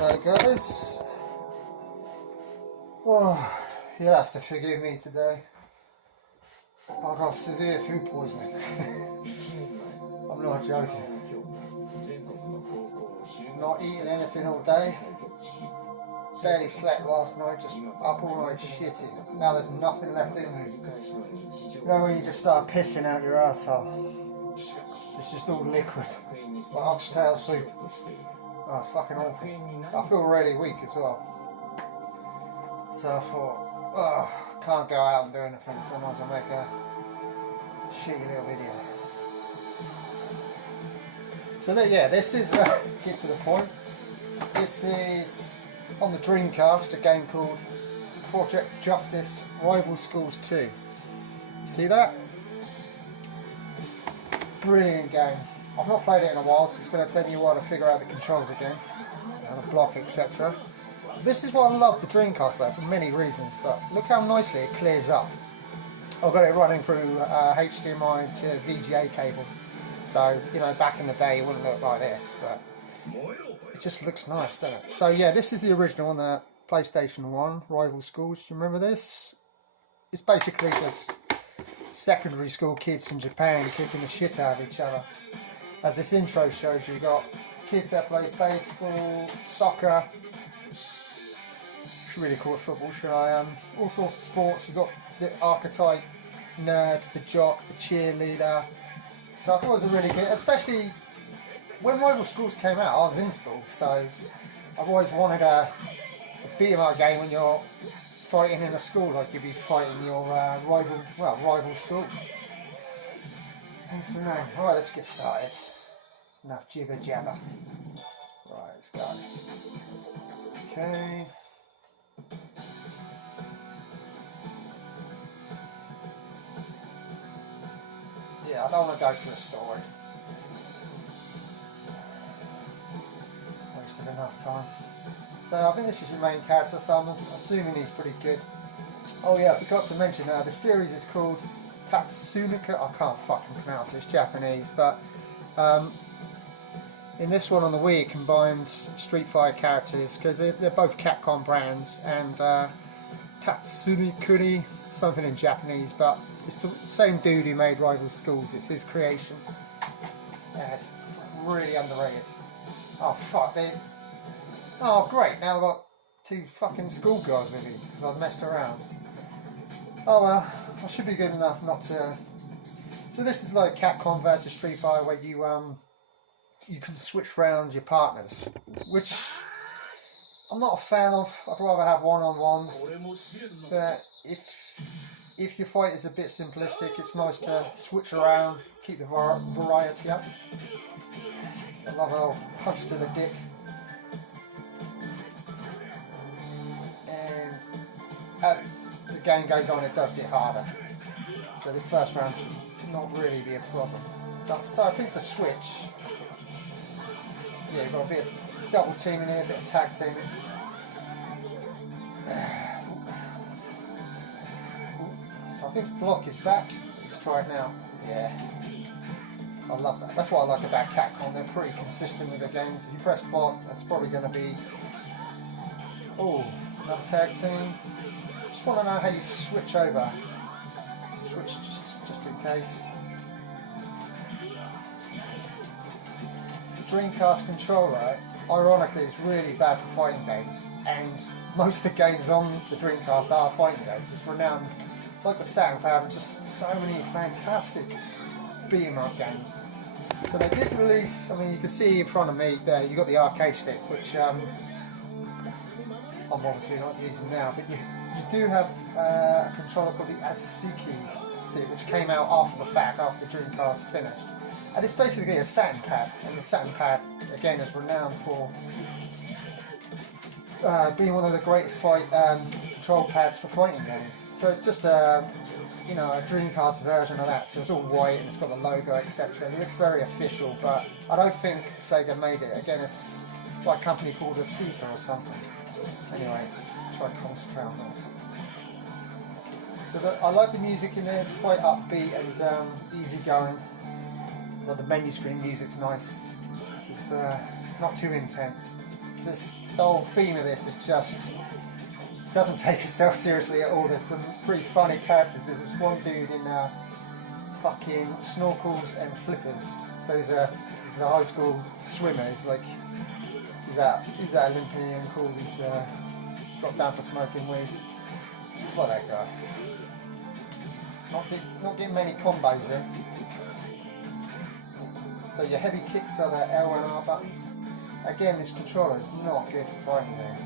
Hello guys. Oh, you'll have to forgive me today. I got severe food poisoning. I'm not joking. Not eating anything all day. Barely slept last night, just up all night shitting. Now there's nothing left in me. You know when you just start pissing out your asshole? It's just all liquid. Like oxtail soup. Oh, it's fucking awful. I feel really weak as well. So I thought, oh, can't go out and do anything, so I might as well make a shitty little video. So there, yeah, this is, get to the point, this is on the Dreamcast, a game called Project Justice Rival Schools 2. See that? Brilliant game. I've not played it in a while, so it's going to take me a while to figure out the controls again, the block, etc. This is what I love the Dreamcast though, for many reasons, but look how nicely it clears up. I've got it running through HDMI to VGA cable, so you know, back in the day it wouldn't look like this, but it just looks nice, doesn't it? So yeah, this is the original on the PlayStation 1, Rival Schools. Do you remember this? It's basically just secondary school kids from Japan kicking the shit out of each other. As this intro shows you, you've got kids that play baseball, soccer, should really call it football, should I? All sorts of sports. You've got the archetype nerd, the jock, the cheerleader. So I thought it was a really good, especially when Rival Schools came out, I was in school, so I've always wanted a beat 'em up game when you're fighting in a school, like you'd be fighting your rival schools. Hence the name. Alright, let's get started. Enough jibber jabber. Right, let's go. Okay. Yeah, I don't want to go through a story. Wasted enough time. So I think this is your main character, so I'm assuming he's pretty good. Oh yeah, I forgot to mention, the series is called Tatsunoko. I can't fucking pronounce it, it's Japanese, but in this one on the Wii it combined Street Fighter characters, because they're both Capcom brands, and Tatsunoko, something in Japanese, but it's the same dude who made Rival Schools, it's his creation. Yeah, it's really underrated. Oh fuck, oh great, now I've got two fucking schoolgirls with me, because I've messed around. Oh well, I should be good enough not to... So this is like Capcom versus Street Fighter, where you can switch around your partners, which I'm not a fan of. I'd rather have one-on-ones, but if your fight is a bit simplistic, it's nice to switch around, keep the variety up. I love a little punch to the dick. And as the game goes on, it does get harder. So this first round should not really be a problem. So I think to switch, yeah, you've got a bit of double teaming here, a bit of tag teaming. So I think block is back. Let's try it now. Yeah. I love that. That's what I like about Capcom. They're pretty consistent with their games. If you press block, that's probably going to be... Oh, another tag team. Just want to know how you switch over. Switch just in case. The Dreamcast controller, ironically, is really bad for fighting games, and most of the games on the Dreamcast are fighting games. It's renowned, like the Saturn, for having just so many fantastic beat 'em up games. So they did release, I mean, you can see in front of me there, you got the arcade stick, which I'm obviously not using now, but you do have a controller called the Asiki stick, which came out after the fact, after the Dreamcast finished. And it's basically a Saturn pad, and the Saturn pad, again, is renowned for being one of the greatest control pads for fighting games. So it's just a Dreamcast version of that, so it's all white and it's got the logo, etc. It looks very official, but I don't think Sega made it. Again, it's by a company called Asika or something. Anyway, let's try and concentrate on this. So I like the music in there, it's quite upbeat and easygoing. Well, the menu screen music's nice. This is not too intense. This, the whole theme of this is just doesn't take itself seriously at all. There's some pretty funny characters. There's this one dude in fucking snorkels and flippers. So he's a high school swimmer. He's like he's that Olympian called. He's got down for smoking weed. It's like that guy. Not getting many combos in. So your heavy kicks are the L and R buttons. Again, this controller is not good for fighting games.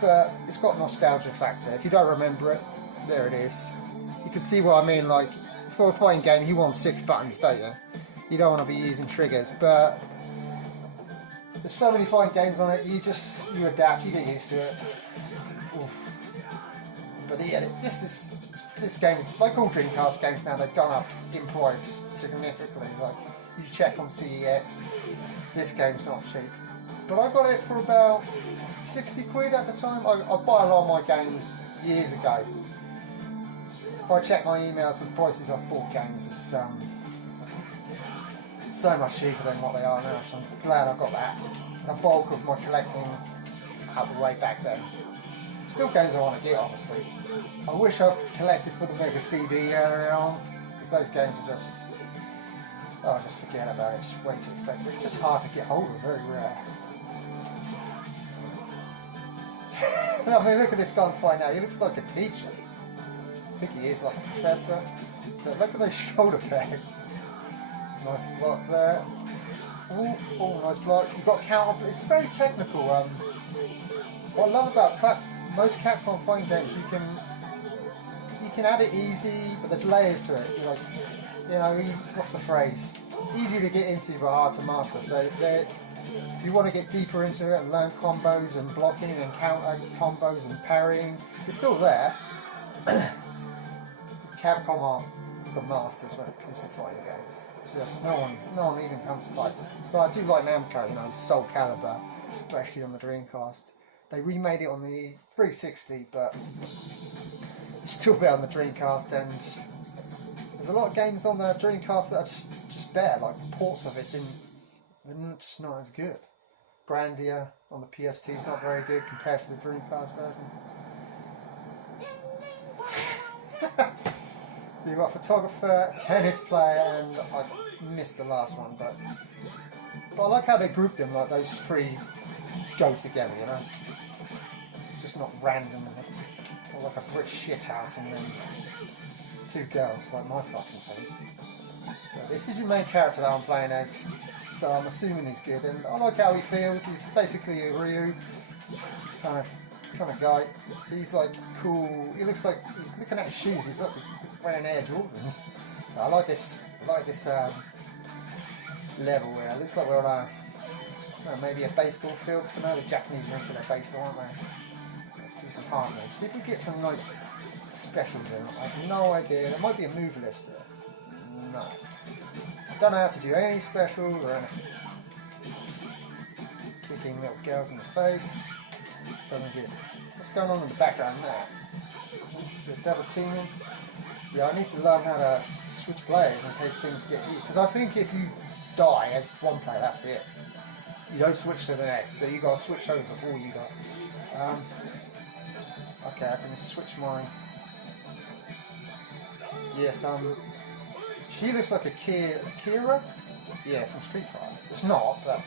But it's got a nostalgia factor. If you don't remember it, there it is. You can see what I mean, like, for a fighting game you want 6 buttons, don't you? You don't want to be using triggers, but there's so many fighting games on it, you adapt, you get used to it. Oof. But yeah, this game is like all Dreamcast games now. They've gone up in price significantly. Like you check on CEX, this game's not cheap. But I got it for about 60 quid at the time. I buy a lot of my games years ago. If I check my emails with prices I've bought games, it's so much cheaper than what they are now. So I'm glad I got that. The bulk of my collecting out the way back then. Still games I want to get, honestly. I wish I collected for the Mega CD earlier on, because those games are just forget about it. It's just way too expensive. It's just hard to get hold of, very rare. I mean, look at this guy fight now. He looks like a teacher. I think he is, like a professor. But look at those shoulder pads. Nice block there. Oh, nice block. You've got counter. It's very technical. What I love about most Capcom fighting games, you can have it easy, but there's layers to it. What's the phrase? Easy to get into, but hard to master. So if you want to get deeper into it and learn combos and blocking and counter combos and parrying, it's still there. Capcom aren't the masters when it comes to fighting games. It's just no one even comes close. But I do like Namco, Soul Calibur, especially on the Dreamcast. They remade it on the 360, but it's still better on the Dreamcast, and there's a lot of games on the Dreamcast that are just better, like the ports of it they're just not as good. Grandia on the PS2 is not very good compared to the Dreamcast version. So you've got photographer, tennis player, and I missed the last one, but I like how they grouped them, like those three go together, It's just not random, or like a British shithouse and then 2 girls, like my fucking team. But this is your main character that I'm playing as, so I'm assuming he's good, and I like how he feels. He's basically a Ryu kind of guy. So he's like cool. He looks like, he's looking at his shoes. He's wearing Air Jordans. So I like this level where it looks like we're on maybe a baseball field. Because I know the Japanese are into their baseball, aren't they? Let's do some partners. See if we get some nice specials in. I have no idea. There might be a move list here. No. I don't know how to do any specials or anything. Kicking little girls in the face. Doesn't get. What's going on in the background there? The double teaming. Yeah, I need to learn how to switch players in case things get heated. Because I think if you die as one player, that's it. You don't switch to the next, so you got to switch over before you die. Okay, I can switch my. Yes, she looks like a Kira? Yeah, from Street Fighter. It's not, but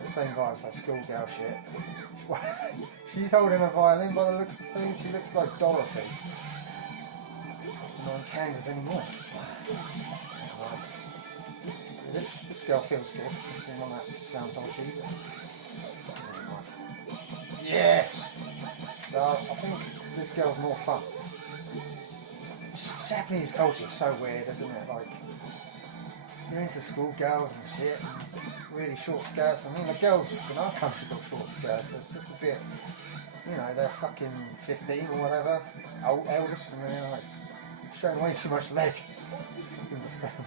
the same vibes, like schoolgirl shit. She's holding a violin by the looks of things. She looks like Dorothy. Not in Kansas anymore. Nice. This girl feels good. Didn't want that to sound dodgy. Nice. Yes! So I think this girl's more fun. Japanese culture is so weird, isn't it? Like, they're into schoolgirls and shit, and really short skirts. I mean, the girls in our country got short skirts, but it's just a bit, they're fucking 15 or whatever, eldest, and they're like showing way too much leg. It's fucking disturbing.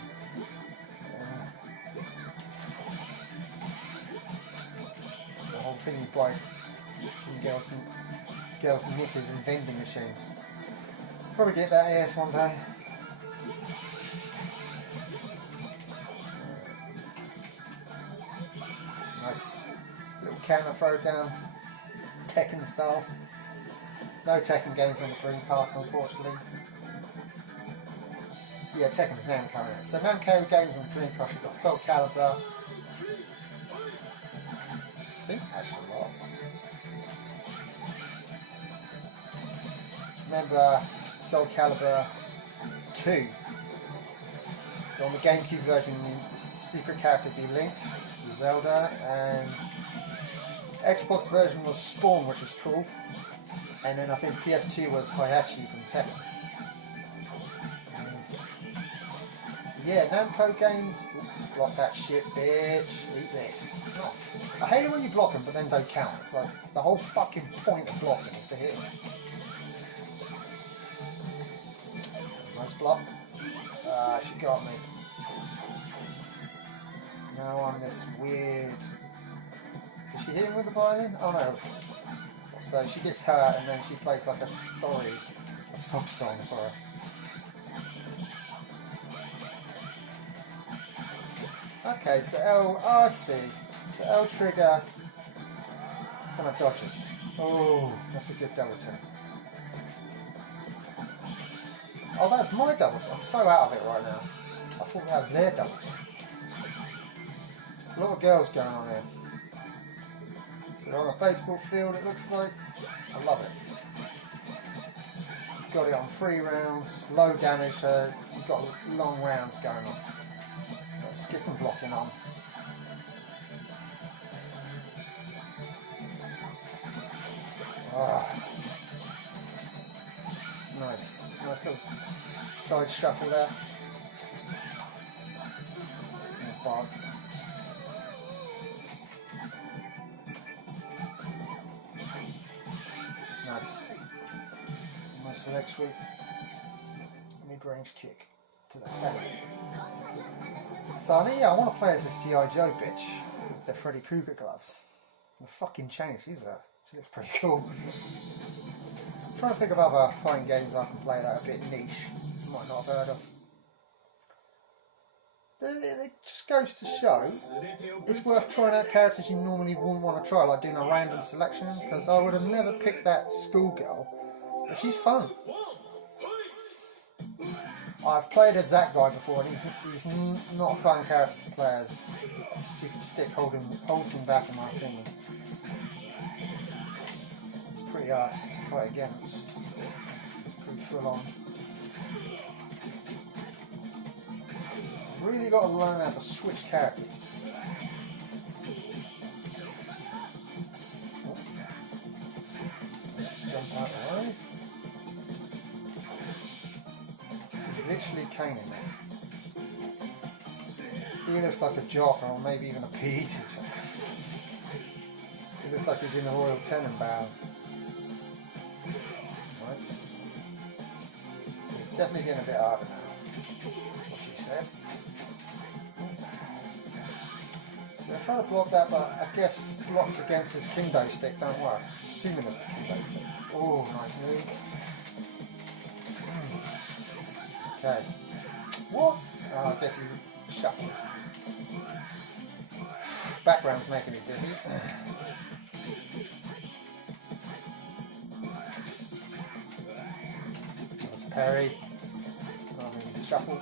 The whole thing you buy girls knickers and vending machines. Probably get that AS one day. Nice little counter throw down, Tekken style. No Tekken games on the Dreamcast, unfortunately. Yeah, Tekken's Namco in it. So Namco games on the Dreamcast, you've got Soul Calibur. I think that's a lot. Remember Soul Calibur 2? So on the GameCube version, the secret character would be Link, Zelda, and Xbox version was Spawn, which was cool. And then I think PS2 was Heihachi from Tekken. Yeah, Namco games, block that shit, bitch, eat this. Oh, I hate it when you block them but then don't count. It's like the whole fucking point of blocking is to hit them. Nice block. She got me. Now I'm this weird... Did she hit him with the violin? Oh no. So she gets hurt and then she plays like a sob song for her. Okay, so L, oh, I see. So L trigger kind of dodges. Oh, that's a good double tap. Oh, that's my double tap. I'm so out of it right now. I thought that was their double tap. A lot of girls going on here. So they're on a baseball field, it looks like. I love it. Got it on 3 rounds, low damage, so you've got long rounds going on. Let's get some blocking on. Ah. Nice. Nice little side shuffle there. And box. Nice. Nice leg sweep. Mid-range kick to the head. So yeah, I want to play as this G.I. Joe bitch with the Freddy Krueger gloves. The fucking chain, she looks pretty cool. I'm trying to think of other fighting games I can play that are a bit niche, you might not have heard of. It just goes to show it's worth trying out characters you normally wouldn't want to try, like doing a random selection, because I would have never picked that schoolgirl, but she's fun. I've played as that guy before, and he's not a fun character to play as. A stupid stick holds him back, in my opinion. It's pretty arse to fight against. It's pretty full on. Really got to learn how to switch characters. Oh. Jump out of the way. He's literally caning me. He looks like a jock or maybe even a PE teacher. He looks like he's in the Royal Tenenbaums. Nice. It's definitely getting a bit harder now. That's what she said. So I try to block that, but I guess blocks against his kendo stick don't work. Assuming it's a kendo stick. Oh, nice move. Okay. What? Oh, I guess he shuffled. Background's making me dizzy. There's a parry. Shuffle.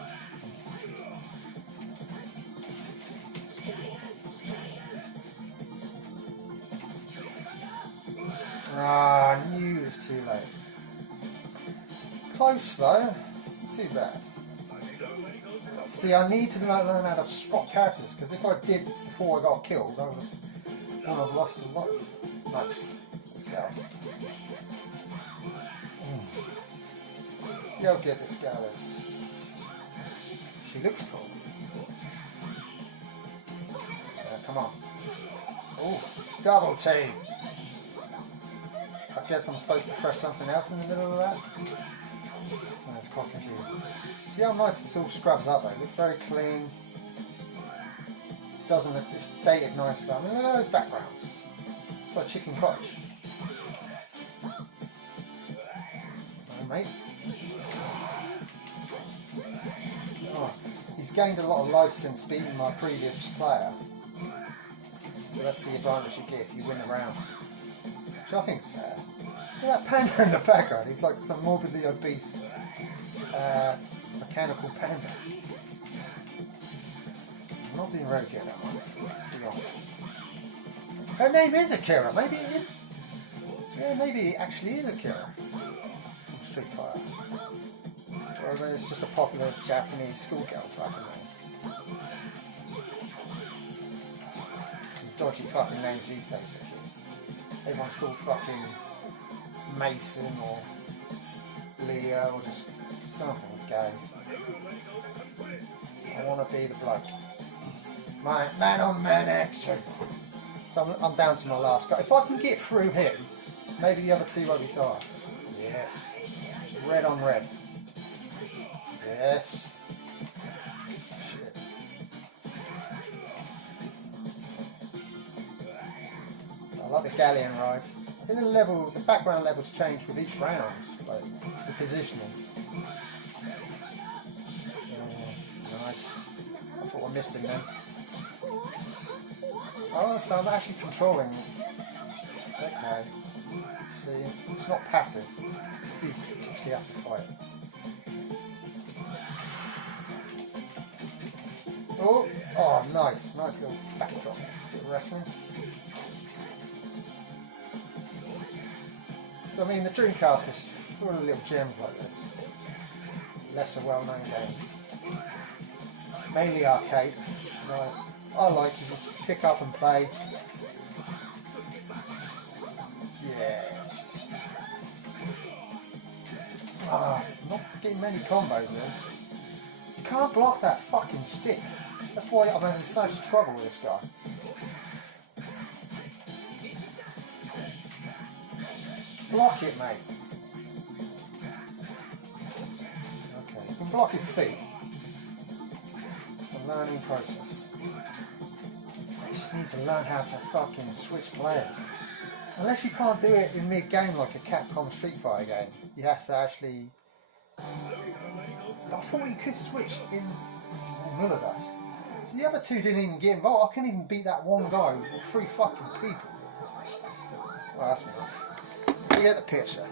Ah, I knew it was too late. Close though. Too bad. See, I need to learn how to spot characters, because if I did before I got killed, I would have lost a lot. Nice. Let's go. See how good this girl is. She looks cool. Come on. Oh, double team. I guess I'm supposed to press something else in the middle of that. Oh, it's quite confusing. See how nice this all scrubs up though? It looks very clean. Doesn't look, it's dated nicely. I mean, look at those backgrounds. It's like chicken cottage. Oh, mate. Oh, he's gained a lot of life since beating my previous player. So that's the advantage you get if you win the round. Which I think is fair. Look at that panda in the background. He's like some morbidly obese mechanical panda. I'm not doing very good at that one, to be honest. Her name is Akira. Maybe it is. Yeah, maybe it actually is Akira from Street Fighter. Or maybe it's just a popular Japanese schoolgirl fucking name. Some dodgy fucking names these days for kids. Everyone's called fucking Mason or Leo or just something gay. I want to be the bloke. Man on man action. So I'm down to my last guy. If I can get through him, maybe the other two won't be so hard. Yes. Red on red. Yes. Shit. I like the galleon ride. I think the background levels change with each round, like the positioning. Yeah, nice. I thought I missed him then. Oh, so I'm actually controlling. Okay. See, it's not passive. You actually have to fight. Oh, nice. Nice little backdrop. Bit of wrestling. So, I mean, the Dreamcast is full of little gems like this. Lesser well-known games. Mainly arcade, which I like, because you just pick up and play. Yes. Not getting many combos there. You can't block that fucking stick. That's why I'm having such trouble with this guy. Block it, mate. Okay, you can block his feet. The learning process. I just need to learn how to fucking switch players. Unless you can't do it in mid-game like a Capcom Street Fighter game. You have to actually... I thought you could switch in the middle of us. So the other two didn't even get involved. I couldn't even beat that one guy with 3 fucking people. Well, that's enough. You get the picture.